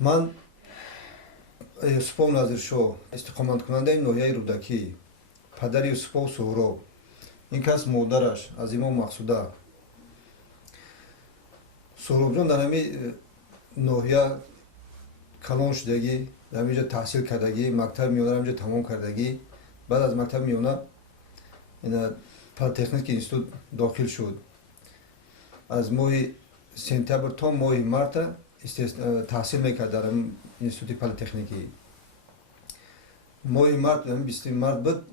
من یوسفو ناظرشاه استقامت کننده ناحیه رودکی پدر یوسفو سهراب این کس مادرش عظیما مقصوده سهراب جان در همین ناحیه کلان شدگی در همینجا تحصیل کردگی مکتب میانه همینجا تمام کردگی بعد از مکتب میانه این پلیتکنیک اینستیتوت داخل شد از ماه سپتامبر تا ماه مارت تحصیل میکرد در اینستیتوت پلیتکنیکی ماه مارت 20 مارت بود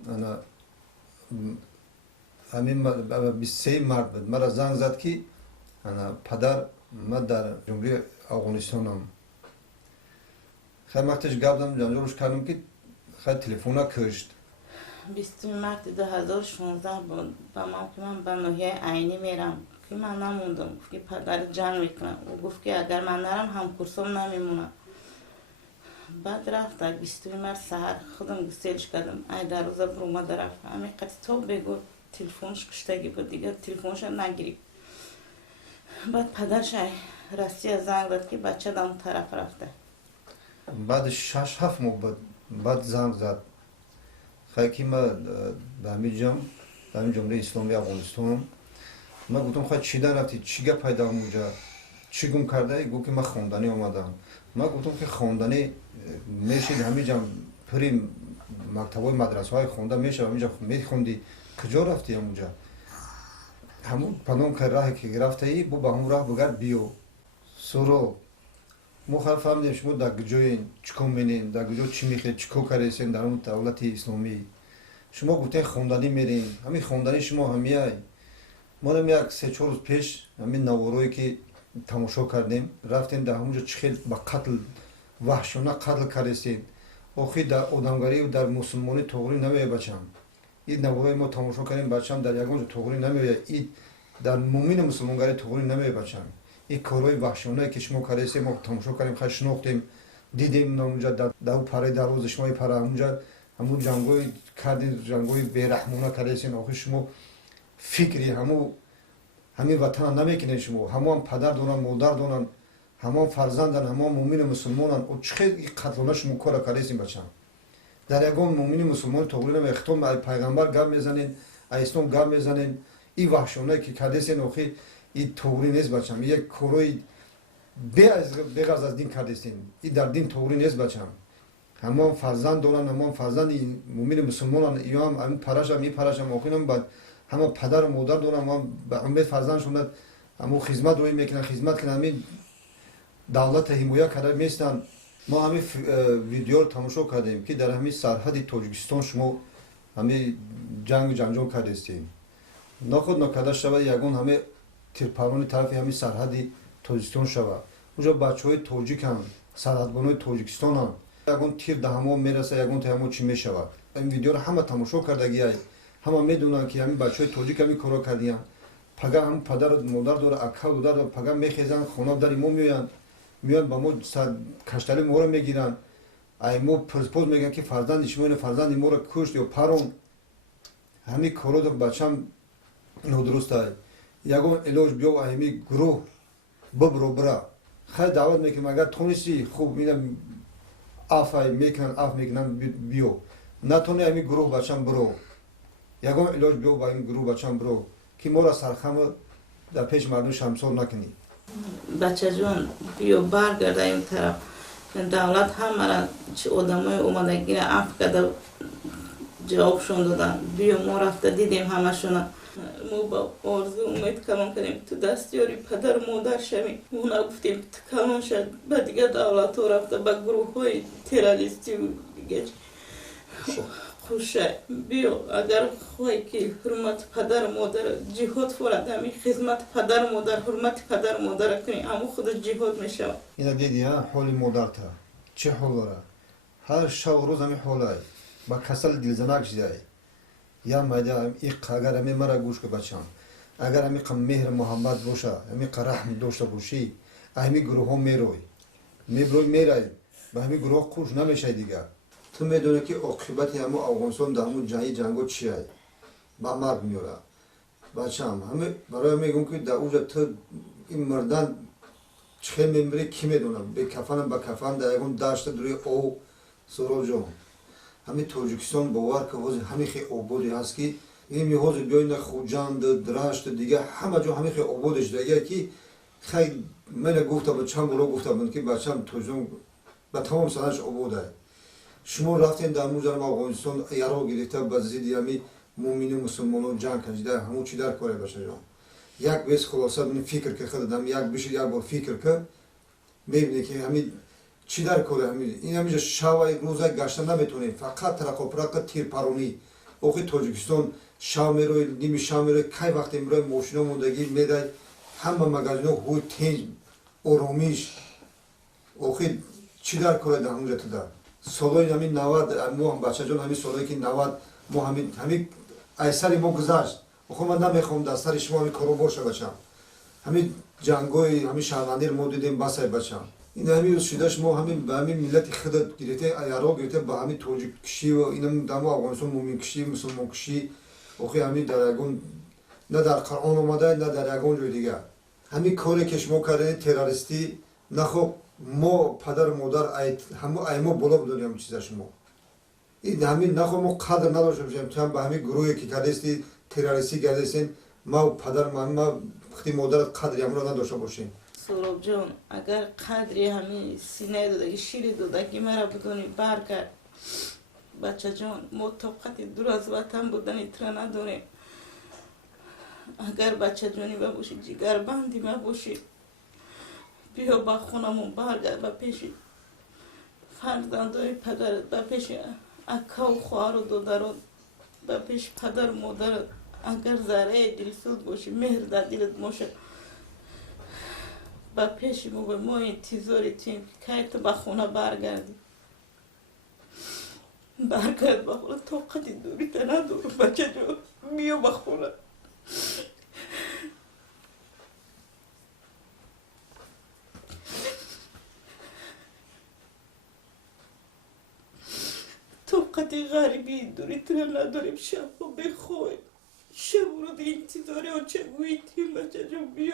همین 23 مارت بود مرا زنگ زد که پدر من در جمهوری افغانستانم خیلی وقتش گپ زدم جانجورش کردم که خیلی تلفن کشت 20 مارت 2016 بود با من که من به ناحیه عینی میرم که من نموندم گفت که پدر جنگ میکنم و گفت که اگر من نرم هم کورسم نمیمونم بعد رفت در 20 مارت سحر خودم گسیلش کردم ای در روزا برو ما رفت همین قطع تو بگو تلفنش کشتگی بود دیگه تلفنش نگیریم بعد پدرش راستی زنگ داد که بچه دام طرف رفته بعد 6-7 ماه بعد زنگ زد خیلی ما به همین جمهوری اسلامی افغانستان من گفتم خیلی چی در رفتی چی گپ پیدا اونجا چی گم کرده گفت که من خواندنی آمدم من گفتم که خواندنی میشید همینجا پریم مکتبای مدرسه های خونده میشه همینجا میخوندی کجا رفتی اونجا همون پنام که راه که رفته ای با همون راه بگرد بیو سورو ما فهمیدیم شما در کجای چیکار می‌کنین در کجا چی میخواید چیکار کردین در اون دولت اسلامی شما گفتین خواندنی میرین همین خواندنی شما همیای ما هم یک 3-4 روز پیش همین نوارویی که تماشا کردیم رفتیم در همونجا چخیل با قتل وحشانه قتل کردین آخی در آدمگری و در مسلمانی توغری نمیه بچم این نواروی ما تماشا کردیم بچم در یگان توغری نمیه این در مومن مسلمانگری توغری نمیه بچم این کارهای وحشانه که شما کردین ما تماشا کردیم خیلی شناختیم دیدیم اونجا در پره دروازه شما پره اونجا همون جنگای کردین جنگای بیرحمانه کردین آخی شما فکری همین وطن نمیکنین شما همون پدر دونن مادر دونن همون فرزندن همون مومن مسلمانن و چخیل قتلانه شما کار کردین بچم در یگان مومن مسلمان توغری نمیه اختم پیغمبر گپ میزنین اسلام گپ میزنین این وحشانه که کردین آخی این توغری نیست بچم یک کارای بغض از دین کردین این در دین توغری نیست بچم همون فرزند دارن همون فرزند مومن مسلمانان ایام همین پرشم آخینم بعد همون پدر و مادر دارن همون به امید فرزندشون همون خدمت روی میکنن خدمت کنن همین دولت حمایت کرده میستن ما همین ویدیو رو تماشا کردیم که در همین سرحد تاجیکستان شما همین جنجال کردین نخود نکرده شود یگان همه تیرپرانی طرف همین سرحد تاجیکستان شود اونجا بچهای تاجیک هم سرحدگانای تاجیکستان هم یگان تیر ده همه میرسه یگان تا همه چی میشود این ویدیو رو همه تماشا کردگی همه میدونن که همین بچهای تاجیک همین کارا کردین پگه هم پدر و مادر داره اکا و داره پگه میخیزن خونه در ما میان با ما کشتری ما رو میگیرن ای ما پرسپوز میگن که فرزند شما فرزند ما رو کشت یا پرون همین کارا دو بچم نادرسته یگان علاج بیا و همین گروه ببرو برا خیلی دعوت میکنم اگر تونستی خوب اینم افای میکنن بیو نتونی همین گروه بچم برو یگان علاج بیو با این گروه بچم برو که ما را سرخم در پیش مردم شمسار نکنی بچه جون بیو برگرده این طرف دولت هم مرا چه آدمای اومدگی اف کرده جوابشون دادن بیو ما رفته دیدیم همشون ما با آرزو امید کلان کردیم تو دستیاری پدر مادر شویم اونا گفتیم کلان شد به دیگه دولت ها رفته به گروه های تیرالیستی و دیگه خوشه بیو اگر خواهی که حرمت پدر مادر جهاد فورد همین خدمت پدر مادر حرمت پدر مادر کنی اما خود جهاد میشه اینا دیدی ها حالی مادر تا چه حال داره هر شب و روز همین حالای با کسل دلزنک شده یا مایده ایق اگر همین مرا گوش که بچم اگر همین مهر محمد باشه همین رحم داشته باشی همین گروه ها میرای به همین گروه خوش نمیشه دیگه تو میدونه که عاقبت همون افغانستان در همون جنگو چیه با مرگ میاره بچم همه برای میگم که در اونجا تو این مردن چه میمری کی میدونم به کفنم با کفن در اون داشته دوری او سراب جان همین تاجیکستان باور که واسه همین خیلی آبادی هست که این می‌هوز بیاین خوجند درشت دیگه همه جا همین خیلی آبادش دیگه که خیلی من گفتم به چند بار گفتم که بچه‌م توجون با تمام سرش آباده شما رفتین در موزه ما افغانستان یارو گرفته با ضد همین مومنین مسلمانان جنگ کردن همون چی در کاره باشه جان یک بیس خلاصه من فکر که خودم یک بشه یک بار فکر که می‌بینی که همین چی در کاره همین این همینجا شب روزه گشتن نمیتونین فقط ترقه تیر پرونی اوخی تاجیکستان شام میروی نیمی شام میروی کی وقتی میروی ماشینا موندگی میده همه مگازینا هوی تنج آرامیش اوخی چی در کاره در همونجا تده سالای همین 90 مو هم بچه جان همین سالایی که 90 مو همین ایسری ما گذشت اوخی من نمیخوام در سر شما همین کارو باشه بچم همین جنگای همین شهروندی رو ما دیدیم بسای بچم این همین شدهش ما همین به همین ملت خود گرفته ایران گرفته با همین تاجیک کشی و اینم دم افغانستان مومن کشی مسلمان کشی اوخی همین در اگون نه در قرآن اومده نه در اگون جای دیگه همین کاری که شما کردین تروریستی نه خب ما پدر مادر همه ما بالا بدونیم همین چیزا شما این همین نه خب ما قدر نداشته باشیم چون به همین گروهی که کردستی تروریستی کردستین ما پدر ما وقتی مادر قدری همون رو نداشته باشیم سراب جان اگر قدری همین سینه دادگی شیر دادگی مرا بدونی برگرد بچه جان ما طاقت دور از وطن بودن ایترا نداریم اگر بچه جانی باشی جگر بندی ما باشی بیا با خونمون برگرد و پیش فرزندای پدرت و پیش اکا و خواهر و دادرات و پیش پدر و مادرت اگر ذره دلسود باشی مهر در دلت باشه با پیش ما به ما انتظاری تیم که تو به خونه برگردی برگرد به خونه طاقت دوری تا ندارم بچه جان بیا به خونه طاقت غریبی دوری تا نداریم شب رو بخواهیم شب رو دی انتظاری آنچه گویی تیم بچه جان بیا